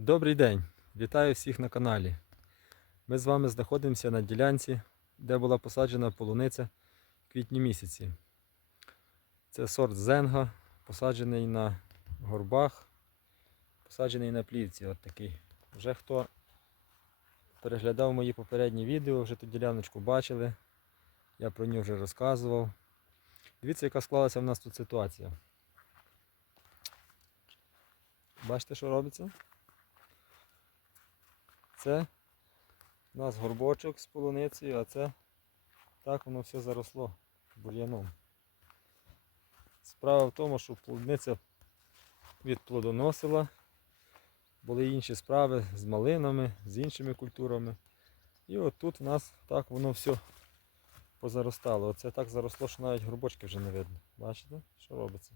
Добрий день! Вітаю всіх на каналі. Ми з вами знаходимося на ділянці, де була посаджена полуниця в квітні місяці. Це сорт Зенга, посаджений на горбах, посаджений на плівці. От такий. Вже хто переглядав мої попередні відео, вже ту діляночку бачили. Я про нього вже розказував. Дивіться, яка склалася в нас тут ситуація. Бачите, що робиться? Це у нас горбочок з полуницею, а це так воно все заросло бур'яном. Справа в тому, що полуниця відплодоносила, були інші справи з малинами, з іншими культурами. І от тут у нас так воно все позаростало. Оце так заросло, що навіть горбочки вже не видно. Бачите, що робиться?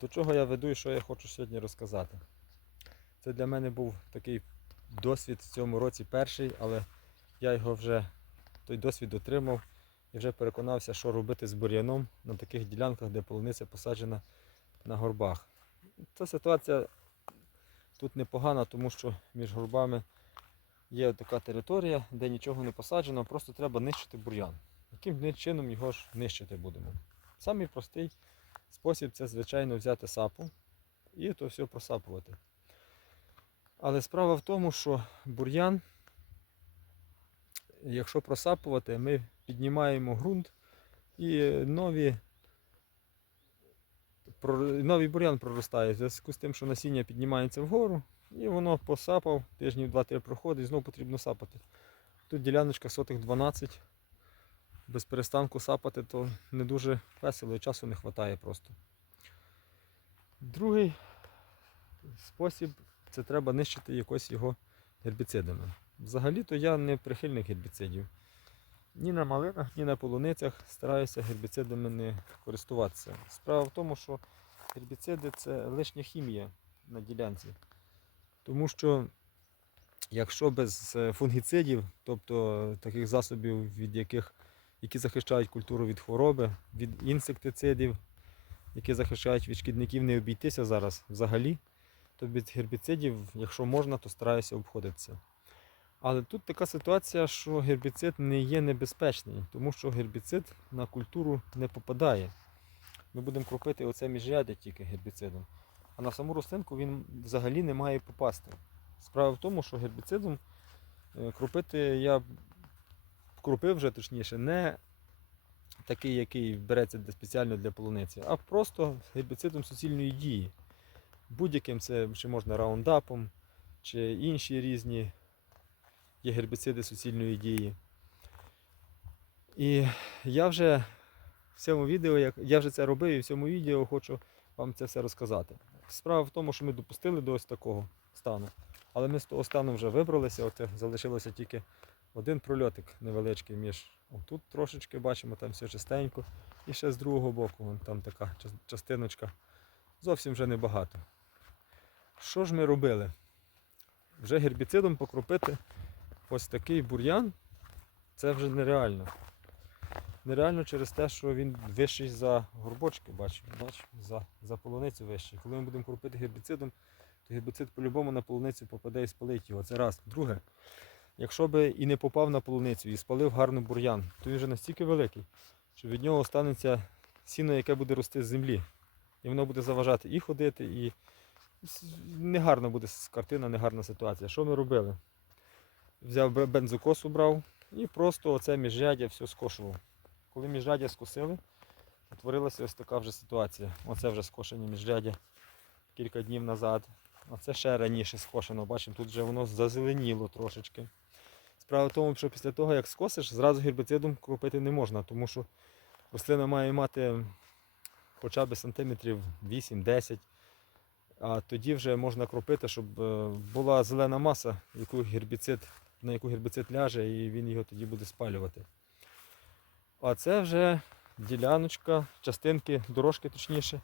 До чого я веду і що я хочу сьогодні розказати. Це для мене був такий досвід в цьому році перший, але я його вже той досвід отримав і вже переконався, що робити з бур'яном на таких ділянках, де полуниця посаджена на горбах. Ця ситуація тут непогана, тому що між горбами є така територія, де нічого не посаджено, просто треба нищити бур'ян. Яким чином його ж нищити будемо? Самий простий спосіб це, звичайно, взяти сапу і то все просапувати. Але справа в тому, що бур'ян, якщо просапувати, ми піднімаємо ґрунт і нові, новий бур'ян проростає в зв'язку з тим, що насіння піднімається вгору, і воно посапав, тижнів 2-3 проходить, і знову потрібно сапати. Тут діляночка сотих 12. Без перестанку сапати, то не дуже весело і часу не вистачає просто. Другий спосіб це треба нищити якось його гербіцидами. Взагалі-то я не прихильник гербіцидів. Ні на малинах, ні на полуницях стараюся гербіцидами не користуватися. Справа в тому, що гербіциди це лишня хімія на ділянці. Тому що якщо без е, фунгіцидів, тобто таких засобів, від яких, які захищають культуру від хвороби, від інсектицидів, які захищають від шкідників, не обійтися зараз взагалі, то без гербіцидів, якщо можна, то стараюся обходитися. Але тут така ситуація, що гербіцид не є небезпечний, тому що гербіцид на культуру не попадає. Ми будемо кропити оце міжрядя тільки гербіцидом. А на саму рослинку він взагалі не має попасти. Справа в тому, що гербіцидом е, кропити я кропив вже точніше, не такий, який береться спеціально для полуниці, а просто гербіцидом суцільної дії. Будь-яким це чи можна раундапом, чи інші різні є гербіциди суцільної дії. І я вже в цьому відео, як я вже це робив і в цьому відео хочу вам це все розказати. Справа в тому, що ми допустили до ось такого стану. Але ми з того стану вже вибралися, от залишилося тільки один прольотик невеличкий між тут трошечки бачимо, там все чистенько. І ще з другого боку, там така час- частиночка. Зовсім вже небагато. Що ж ми робили? Вже гербіцидом покропити ось такий бур'ян це вже нереально. Нереально через те, що він вищий за горбочки, бачимо, бачимо, за, за полуницю вищий. Коли ми будемо кропити гербіцидом, то гербіцид по-любому на полуницю попаде і спалить його. Це раз. Друге, якщо би і не попав на полуницю і спалив гарно бур'ян, то він вже настільки великий, що від нього останеться сіно, яке буде рости з землі. І воно буде заважати і ходити, і негарно буде картина, негарна ситуація. Що ми робили? Взяв бе- бензокосу брав і просто оце міжряддя все скошував. Коли міжряддя скосили, утворилася ось така вже ситуація. Оце вже скошені міжряддя кілька днів назад. А це ще раніше скошено. Бачимо, тут вже воно зазеленіло трошечки. Справа в тому, що після того, як скосиш, зразу гербіцидом кропити не можна, тому що рослина має мати хоча б сантиметрів 8-10. А тоді вже можна кропити, щоб е, була зелена маса, яку гербіцид, на яку гербіцид ляже, і він його тоді буде спалювати. А це вже діляночка, частинки, дорожки точніше,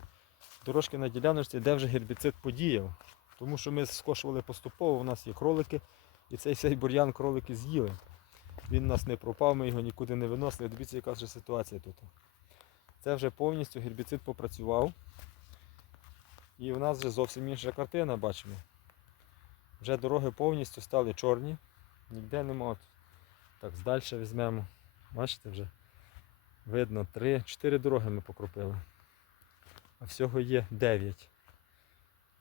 дорожки на діляночці, де вже гербіцид подіяв. Тому що ми скошували поступово, у нас є кролики, і цей цей бур'ян кролики з'їли. Він у нас не пропав, ми його нікуди не виносили. Дивіться, яка вже ситуація тут. Це вже повністю гербіцид попрацював. І в нас вже зовсім інша картина, бачимо. Вже дороги повністю стали чорні, ніде нема. Так, здальше візьмемо. Бачите вже? Видно, 3-4 дороги ми покропили. А всього є 9.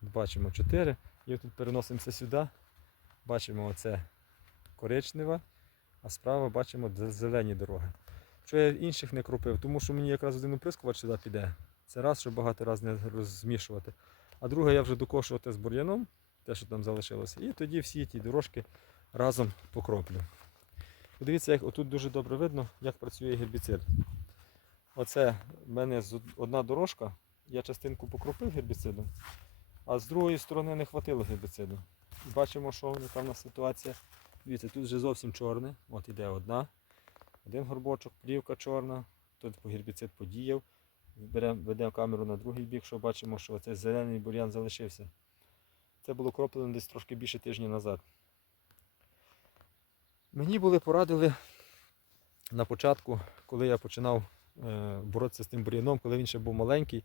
Бачимо 4. І тут переносимося сюди. Бачимо оце коричнева, а справа бачимо зелені дороги. Що я інших не кропив, тому що мені якраз один оприскувач сюди піде. Це раз, щоб багато разів не розмішувати. А друге, я вже докошу те з бур'яном, те, що там залишилося, і тоді всі ті дорожки разом покроплю. Подивіться, як отут дуже добре видно, як працює гербіцид. Оце в мене одна дорожка, я частинку покропив гербіцидом, а з другої сторони не хватило гербіциду. Бачимо, що яка в ситуація. Дивіться, тут вже зовсім чорне. От іде одна, один горбочок, плівка чорна, тут гербіцид подіяв. Беремо, ведемо камеру на другий бік, що бачимо, що цей зелений бур'ян залишився. Це було кроплено десь трошки більше тижня назад. Мені були порадили на початку, коли я починав е, боротися з тим бур'яном, коли він ще був маленький,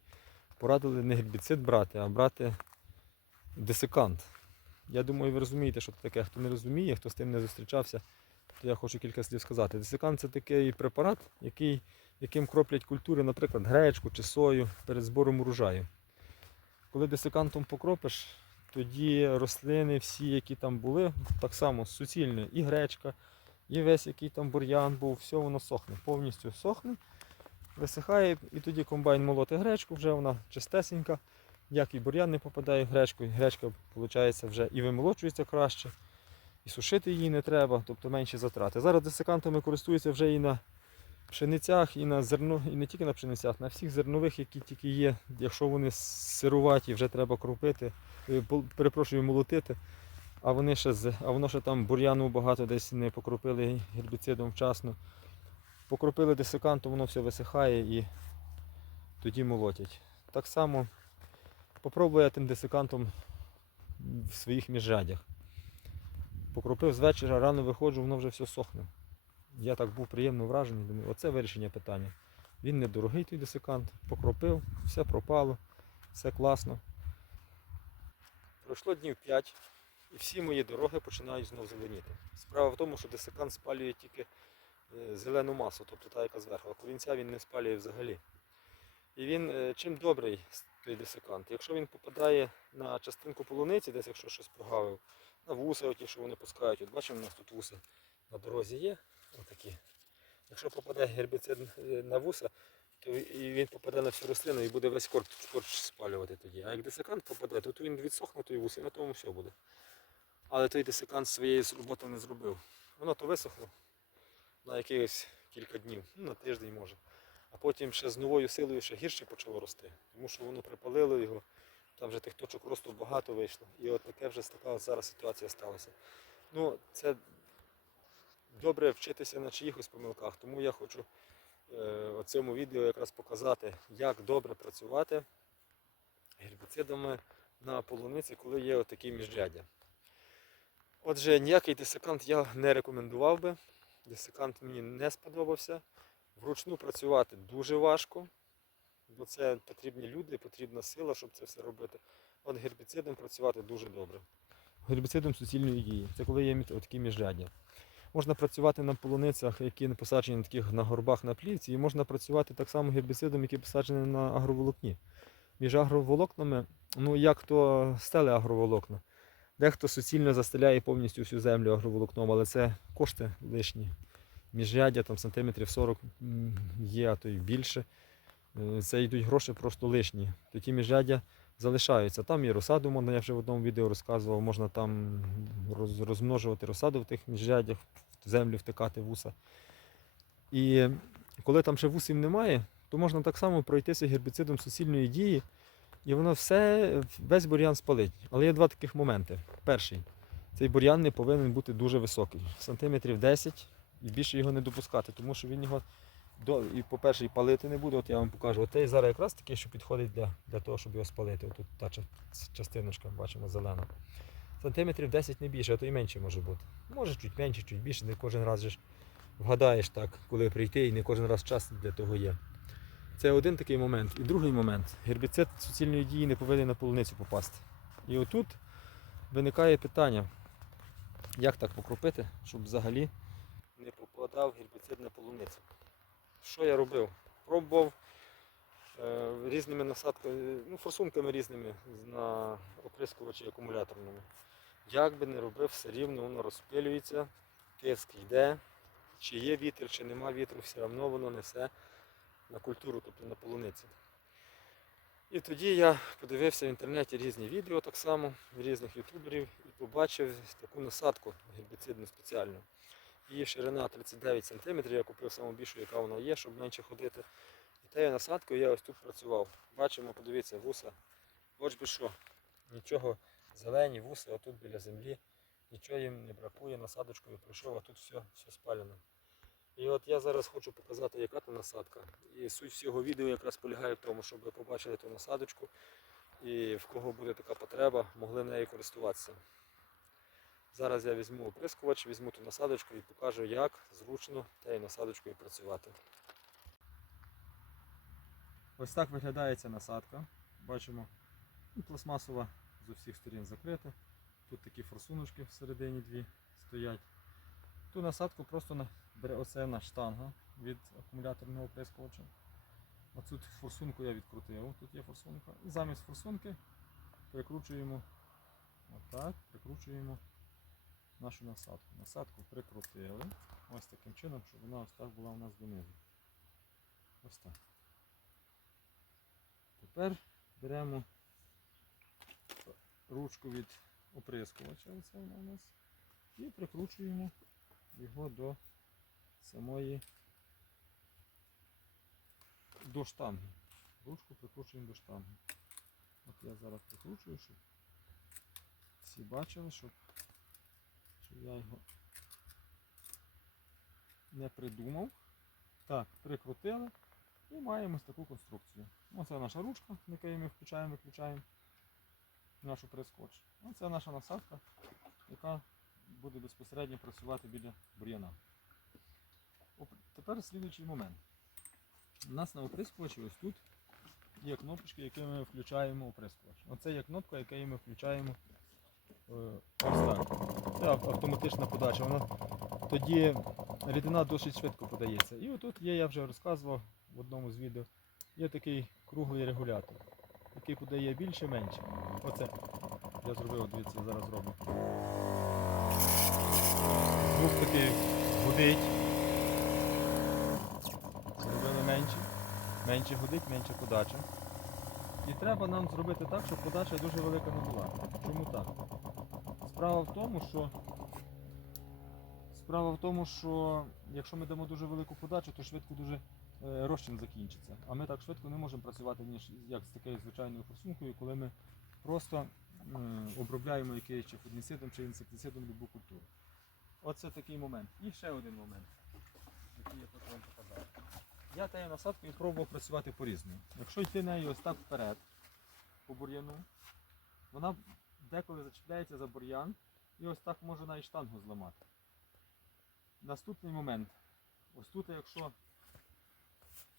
порадили не гербіцид брати, а брати десикант. Я думаю, ви розумієте, що це таке. Хто не розуміє, хто з тим не зустрічався, то я хочу кілька слів сказати. Десикант це такий препарат, який, яким кроплять культури, наприклад, гречку чи сою перед збором урожаю. Коли десикантом покропиш, тоді рослини, всі, які там були, так само суцільно, і гречка, і весь який там бур'ян був, все воно сохне, повністю сохне, висихає, і тоді комбайн молоти гречку, вже вона чистесенька. Ніякий бур'ян не попадає в гречку, і гречка виходить, вже і вимолочується краще, і сушити її не треба, тобто менші затрати. Зараз десикантами користуються вже і на пшеницях, і на зерно, і не тільки на пшеницях, на всіх зернових, які тільки є. Якщо вони сируваті, вже треба кропити, е, перепрошую, молотити. А вони ще а воно ще там бур'яну багато десь не покропили гербіцидом вчасно. Покропили десикантом, воно все висихає і тоді молотять. Так само попробую я тим десикантом в своїх міжрядях. Покропив з вечора, рано виходжу, воно вже все сохне. Я так був приємно вражений, думаю, оце вирішення питання. Він недорогий той десикант, покропив, все пропало, все класно. Пройшло днів 5 і всі мої дороги починають знов зеленіти. Справа в тому, що десикант спалює тільки е, зелену масу, тобто та, яка зверху, а корінця він не спалює взагалі. І він е, чим добрий той десикант? Якщо він попадає на частинку полуниці, десь якщо щось прогавив, на вуса, оті, що вони пускають, от бачимо, у нас тут вуса на дорозі є. Отакі. Якщо попаде гербіцид е, на вуса, то він попаде на всю рослину і буде весь корч, корч спалювати тоді. А як десикант попаде, то він відсохне той вус і на тому все буде. Але той десикант своєї роботи не зробив. Воно то висохло на якихось кілька днів, ну, на тиждень може. А потім ще з новою силою ще гірше почало рости, тому що воно припалило його, там вже тих точок росту багато вийшло. І от таке вже така от зараз ситуація сталася. Ну, це добре вчитися на чиїхось помилках, тому я хочу е, у цьому відео якраз показати, як добре працювати гербіцидами на полуниці, коли є отакі міжряддя. Отже, ніякий десикант я не рекомендував би. Десикант мені не сподобався. Вручну працювати дуже важко, бо це потрібні люди, потрібна сила, щоб це все робити. От гербіцидом працювати дуже добре. Гербіцидом суцільної дії. Це коли є такі міжряддя. Можна працювати на полуницях, які не посаджені на таких на горбах на плівці, і можна працювати так само гербіцидом, який посаджений на агроволокні. Між агроволокнами, ну як то стеле агроволокна. Дехто суцільно застеляє повністю всю землю агроволокном, але це кошти лишні. Міжряддя там сантиметрів 40 є, а то й більше. Е, Це йдуть гроші просто лишні. То ті міжряддя залишаються. Там є розсаду, можна, я вже в одному відео розказував, можна там роз, розмножувати розсаду в тих міжряддях, в землю втикати вуса. І коли там ще вусів немає, то можна так само пройтися гербіцидом суцільної дії, і воно все, весь бур'ян спалить. Але є два таких моменти. Перший, цей бур'ян не повинен бути дуже високий, сантиметрів 10 і більше його не допускати, тому що він його і, по-перше, і палити не буде. От я вам покажу. От зараз якраз такий, що підходить для, для того, щоб його спалити. От тут та частиночка, бачимо, зелена. Сантиметрів 10 не більше, а то і менше може бути. Може чуть менше, чуть більше, не кожен раз же ж вгадаєш так, коли прийти, і не кожен раз час для того є. Це один такий момент. І другий момент. Гербіцид суцільної дії не повинен на полуницю попасти. І отут виникає питання, як так покропити, щоб взагалі не попадав гербіцид на полуницю. Що я робив? Пробував е, різними насадками, ну, форсунками різними на оприскувачі акумуляторними. Як би не робив, все рівно воно розпилюється, тиск йде. Чи є вітер, чи нема вітру, все одно воно несе на культуру, тобто на полуницю. І тоді я подивився в інтернеті різні відео так само, різних ютуберів і побачив таку насадку гербіцидну спеціальну. Її ширина 39 см, я купив саму більшу, яка вона є, щоб менше ходити. І тією насадкою я ось тут працював. Бачимо, подивіться, вуса. Хоч би що, нічого зелені, вуси, отут біля землі, нічого їм не бракує, насадочкою пройшов, а тут все, все спалено. І от я зараз хочу показати, яка то насадка. І суть всього відео якраз полягає в тому, щоб ви побачили ту насадочку і в кого буде така потреба, могли нею користуватися. Зараз я візьму оприскувач, візьму ту насадочку і покажу, як зручно тією насадочкою працювати. Ось так виглядає ця насадка. Бачимо, ну, пластмасова з усіх сторін закрита. Тут такі форсуночки всередині дві стоять. Ту насадку просто бере оце на штанга від акумуляторного оприскувача. Оцю форсунку я відкрутив, тут є форсунка. І замість форсунки прикручуємо отак, прикручуємо нашу насадку. Насадку прикрутили ось таким чином, щоб вона ось так була у нас донизу. Ось так. Тепер беремо ручку від оприскувача, вона у нас, і прикручуємо його до самої до штанги. Ручку прикручуємо до штанги. От я зараз прикручую, щоб всі бачили, щоб я його не придумав. Так, прикрутили і маємо ось таку конструкцію. Оце наша ручка, в якої ми включаємо, виключаємо нашу прискоч. Оце наша насадка, яка буде безпосередньо працювати біля бур'яна. Тепер слідуючий момент. У нас на оприскувачі ось тут є кнопочки, якими ми включаємо оприскувач. Оце є кнопка, якою ми включаємо е, ось так. Це автоматична подача. Вона тоді рідина досить швидко подається. І отут є, я вже розказував в одному з відео, є такий круглий регулятор, який подає більше менше. Оце я зробив, дивіться, зараз роблю. Звук такий гудить. Зробили менше. Менше гудить, менше подача. І треба нам зробити так, щоб подача дуже велика не була. Чому так? Справа в тому, що Справа в тому, що якщо ми дамо дуже велику подачу, то швидко дуже е, розчин закінчиться. А ми так швидко не можемо працювати, ніж як з такою звичайною форсункою, коли ми просто обробляємо якийсь чи фунгіцидом, чи інсектицидом любу культуру. Оце такий момент. І ще один момент, який я хочу вам показати. Я тією насадкою пробував працювати по-різному. Якщо йти нею ось так вперед, по бур'яну, вона деколи зачіпляється за бур'ян і ось так може навіть штангу зламати. Наступний момент. Ось тут, якщо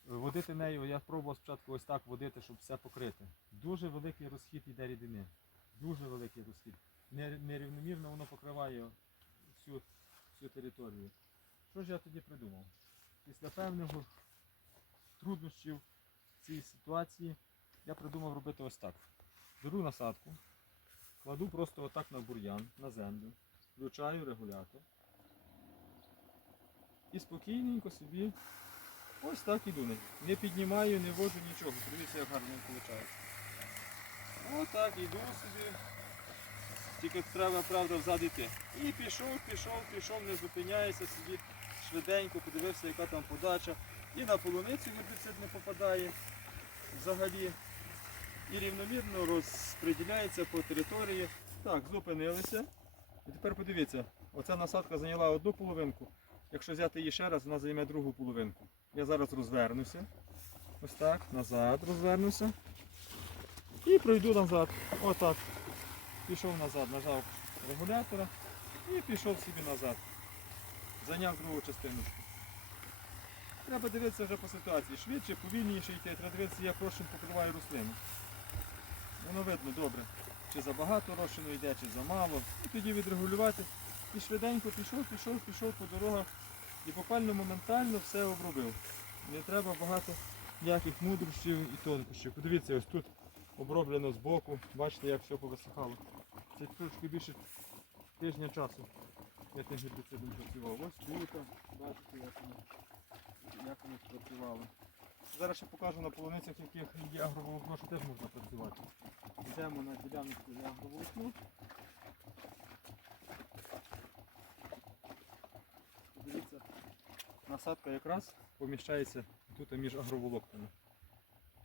водити нею, я пробував спочатку ось так водити, щоб все покрити. Дуже великий розхід йде рідини. Дуже великий розхід. Нерівномірно воно покриває всю, всю територію. Що ж я тоді придумав? Після певного труднощів цій ситуації я придумав робити ось так. Беру насадку, кладу просто отак на бур'ян, на землю, включаю регулятор. І спокійненько собі ось так іду. Не- піднімаю, не вожу нічого. Подивіться, як гарно виходить. Отак іду собі. Тільки треба, правда, взад йти. І пішов, пішов, пішов, не зупиняється, собі швиденько, подивився, яка там подача. І на полуницю гербіцид не попадає взагалі. І рівномірно розподіляється по території. Так, зупинилися. І тепер подивіться, оця насадка зайняла одну половинку. Якщо взяти її ще раз, вона займе другу половинку. Я зараз розвернуся. Ось так, назад розвернуся. І пройду назад. Отак. Пішов назад, нажав регулятора і пішов собі назад. Зайняв другу частиночку. Треба дивитися вже по ситуації. Швидше, повільніше йти, треба дивитися, як розчин покриває рослину. Воно видно добре, чи забагато розчину йде, чи замало. І тоді відрегулювати. І швиденько пішов, пішов, пішов по дорогах. І буквально моментально все обробив. Не треба багато ніяких мудрощів і тонкощів. Подивіться, ось тут оброблено збоку. Бачите, як все повисихало. Це трошки більше тижня часу. Я тим гербіцидом працював. Ось тут, бачите, як воно, як воно спрацювало. Зараз ще покажу на полуницях, яких є агроволокно, що теж можна працювати. Йдемо на ділянку агроволокно. Подивіться, насадка якраз поміщається тут між агроволокнами.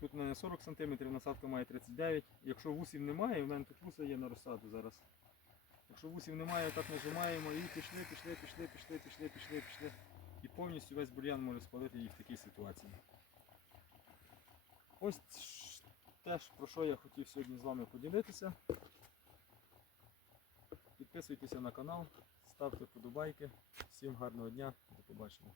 Тут у мене 40 см, насадка має 39 Якщо вусів немає, в мене тут вуса є на розсаду зараз. Якщо вусів немає, так нажимаємо і пішли, пішли, пішли, пішли, пішли, пішли, пішли. І повністю весь бур'ян може спалити їх в такій ситуації. Ось теж про що я хотів сьогодні з вами поділитися. Підписуйтеся на канал, ставте вподобайки. Всім гарного дня, до побачення.